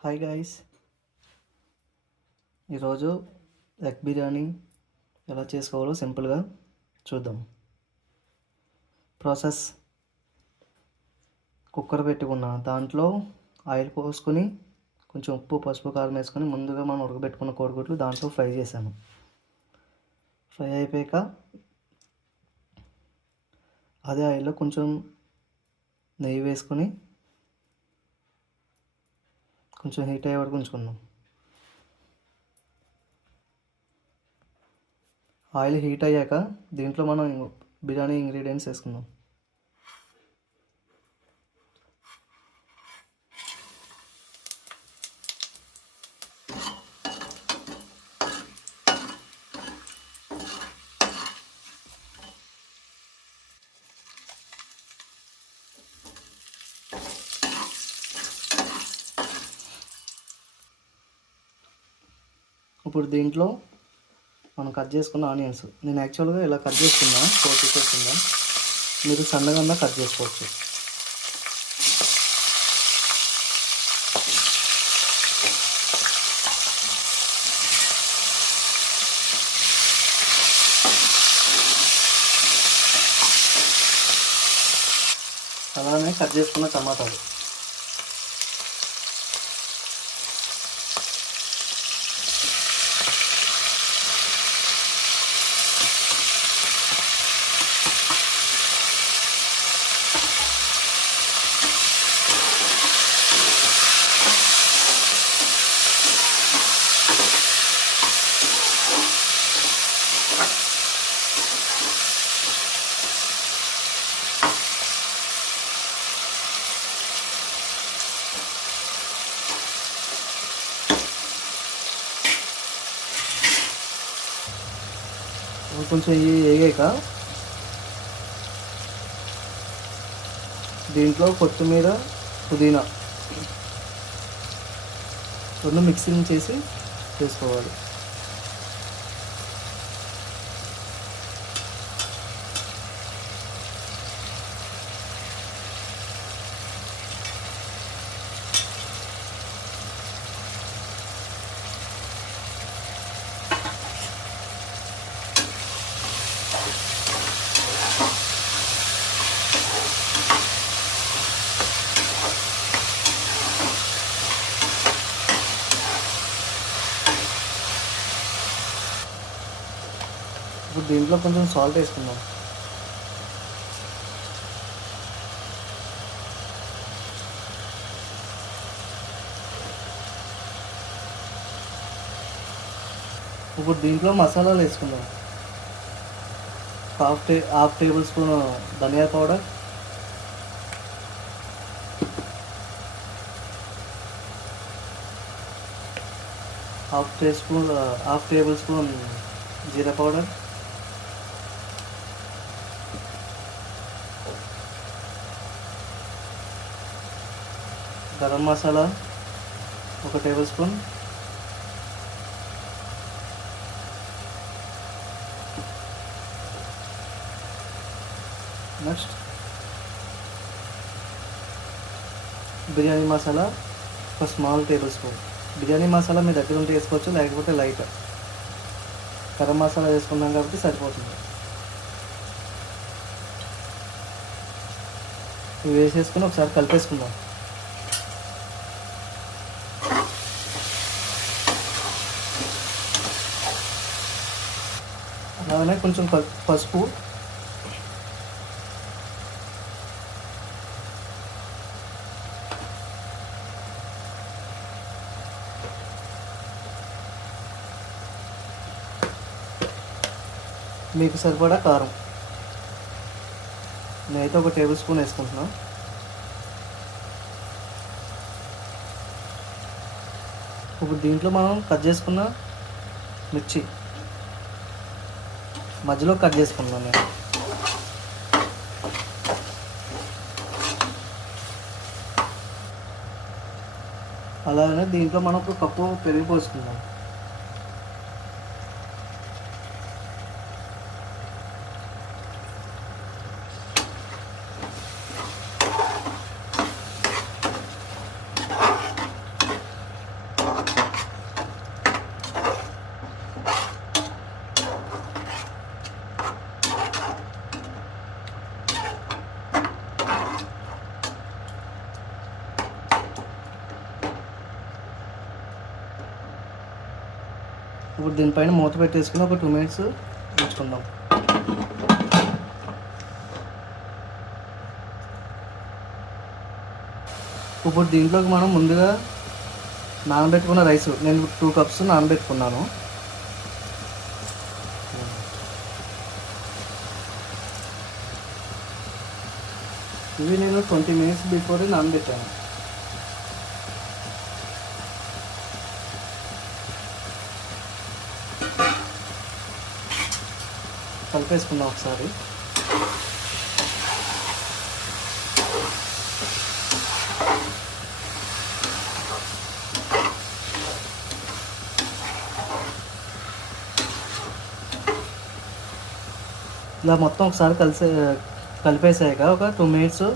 Hi guys, ఈరోజు egg biryani ఎలా చేసుకోవాలో సింపుల్గా చూద్దాం. ప్రాసెస్: కుక్కర్ పెట్టుకున్న దాంట్లో ఆయిల్ పోసుకొని కొంచెం ఉప్పు, పసుపు, కారం వేసుకొని ముందుగా మనం ఉడకబెట్టుకున్న కోడిగుడ్లు దాంట్లో ఫ్రై చేశాను. ఫ్రై అయిపోయాక అదే ఆయిల్లో కొంచెం నెయ్యి వేసుకొని కొంచెం హీట్ అయ్యే వరకు ఉంచుకుందాం. ఆయిల్ హీట్ అయ్యాక దీంట్లో మనం బిర్యానీ ఇంగ్రీడియంట్స్ వేసుకుందాం. ఇప్పుడు దీంట్లో మనం కట్ చేసుకున్న ఆనియన్స్, నేను యాక్చువల్గా ఇలా కట్ చేసుకున్నా 4 పీసెస్ కింద, మీరు సన్నగా కట్ చేసుకోవచ్చు. అలానే కట్ చేసుకున్న టమాటాలు, కొంచెం వేగాక దీంట్లో కొత్తిమీర, పుదీనా రెండు మిక్సింగ్ చేసి వేసుకోవాలి. ఇప్పుడు దీంట్లో కొంచెం సాల్ట్ వేసుకుందాం. ఇప్పుడు దీంట్లో మసాలాలు వేసుకుందాం. Half tablespoon dhania powder, half tablespoon jeera powder, garam masala 1 tablespoon, next biryani masala 1 small tablespoon. Biryani masala మీ దగ్గర ఉంటే వేసుకోవచ్చు, లేకపోతే లైట్. గరం మసాలా వేసుకున్నాం కాబట్టి సరిపోతుంది. ఇవి వేసేసుకుని ఒకసారి కలిపేసుకుందాం. అలానే కొంచెం పసుపు, మీకు సరిపడా కారం, నేనైతే 1 టేబుల్ స్పూన్ వేసుకుంటున్నాను. ఇప్పుడు దీంట్లో మనం కట్ చేసుకున్న మిర్చి మధ్యలో కట్ చేసుకున్నాను నేను. అలానే దీంట్లో మనం 1 కప్పు పెరుగు పోసుకుందాం. ఇప్పుడు దీనిపైన మూత పెట్టేసుకుని ఒక 2 మినిట్స్ ఉంచుకుందాం. ఇప్పుడు దీంట్లోకి మనం ముందుగా నానబెట్టుకున్న రైస్, నేను 2 కప్స్ నానబెట్టుకున్నాను. ఇవి నేను 20 మినిట్స్ బిఫోర్ నానబెట్టాను. కలిపేసుకుందాం ఒకసారి. ఇలా మొత్తం ఒకసారి కలిపేసాక ఒక 2 మినిట్స్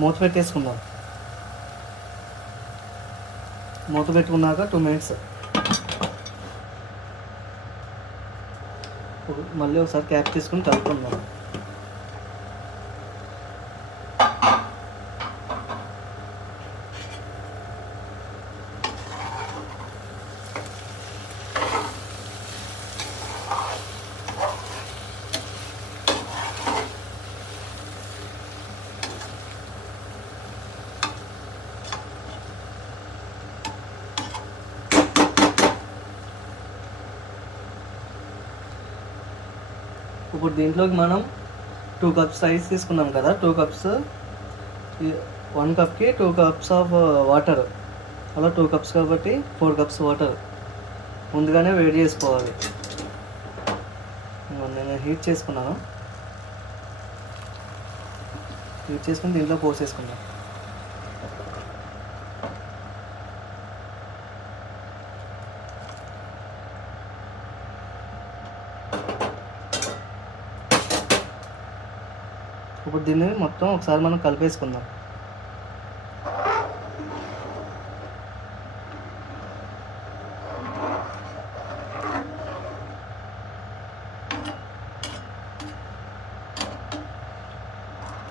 మూత పెట్టేసుకుందాం. మూత పెట్టుకున్నాక 2 మినిట్స్ మళ్ళీ ఒకసారి క్యాప్ తీసుకుని కలుపుకుందాం. ఇప్పుడు దీంట్లోకి మనం 2 కప్స్ రైస్ తీసుకున్నాం కదా, 2 కప్స్ 1 కప్కి 2 కప్స్ ఆఫ్ వాటర్, అలా 2 కప్స్ కాబట్టి 4 కప్స్ వాటర్ ముందుగానే వేడి చేసుకోవాలి. నేను హీట్ చేసుకున్నాను. హీట్ చేసుకుని దీంట్లో పోసేసుకున్నాను. ఇప్పుడు దీన్ని మొత్తం ఒకసారి మనం కలిపేసుకుందాం.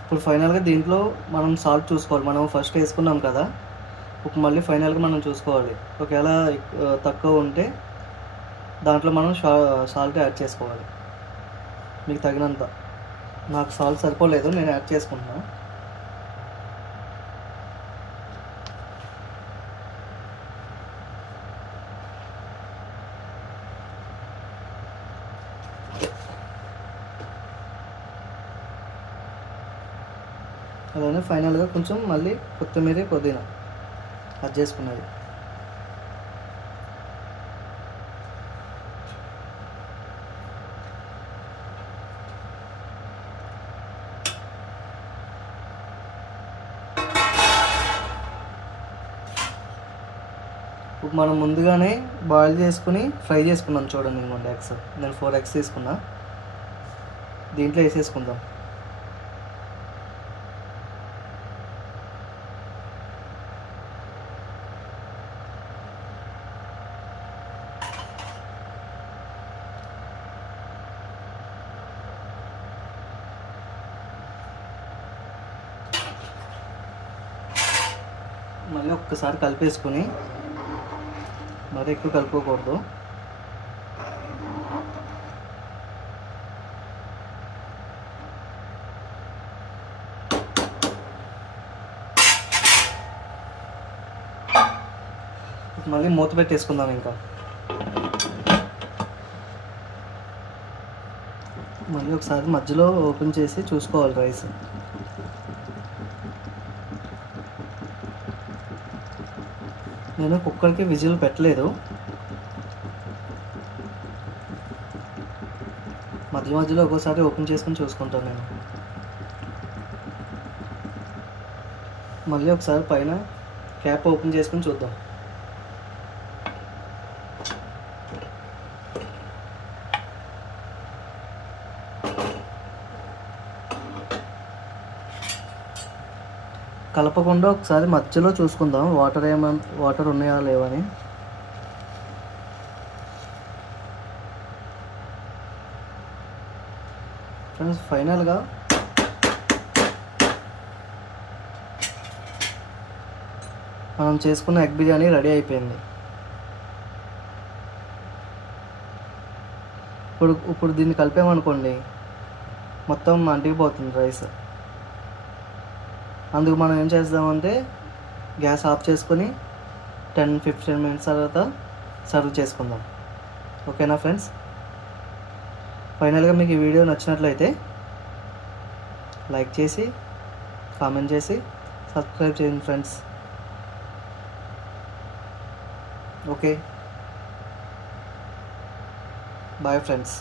ఇప్పుడు ఫైనల్గా దీంట్లో మనం సాల్ట్ చూసుకోవాలి. మనం ఫస్ట్ వేసుకున్నాం కదా, ఇప్పుడు మళ్ళీ ఫైనల్గా మనం చూసుకోవాలి. ఒకవేళ తక్కువ ఉంటే దాంట్లో మనం సాల్ట్ యాడ్ చేసుకోవాలి మీకు తగినంత. నాకు సాల్ట్ సరిపోలేదు, నేను యాడ్ చేసుకుంటున్నాను. అలానే ఫైనల్గా కొంచెం మళ్ళీ కొత్తిమీర పుదీనా యాడ్ చేసుకున్నది. ఇప్పుడు మనం ముందుగానే బాయిల్ చేసుకుని ఫ్రై చేసుకున్నాం చూడండి. ఇంకొండి ఎగ్స్, నేను 4 ఎగ్స్ తీసుకున్నా. దీంట్లో వేసేసుకుందాం. మళ్ళీ ఒక్కసారి కలిపేసుకుని, మరి ఎక్కువ కలుపుకోకూడదు. మళ్ళీ మూత పెట్టేసుకుందాం. ఇంకా మళ్ళీ ఒకసారి మధ్యలో ఓపెన్ చేసి చూసుకోవాలి రైస్. నేను కుక్కర్కి విజిల్ పెట్టలేదు, మధ్య మధ్యలో ఒక్కోసారి ఓపెన్ చేసుకుని చూసుకుంటాను నేను. మళ్ళీ ఒకసారి పైన క్యాప్ ఓపెన్ చేసుకుని చూద్దాం. కలపకుండా ఒకసారి మధ్యలో చూసుకుందాం వాటర్ ఉన్నాయా లేవని. ఫ్రెండ్స్, ఫైనల్గా మనం చేసుకున్న ఎగ్ బిర్యానీ రెడీ అయిపోయింది. ఇప్పుడు దీన్ని కలిపామనుకోండి, మొత్తం అంటికిపోతుంది రైస్. అందుకు మనం ఏం చేద్దామంటే గ్యాస్ ఆఫ్ చేసుకొని 10-15 మినిట్స్ తర్వాత సర్వ్ చేసుకుందాం. ఓకేనా ఫ్రెండ్స్? ఫైనల్గా మీకు ఈ వీడియో నచ్చినట్లయితే లైక్ చేసి, కామెంట్ చేసి, సబ్స్క్రైబ్ చేయండి ఫ్రెండ్స్. Okay, bye friends.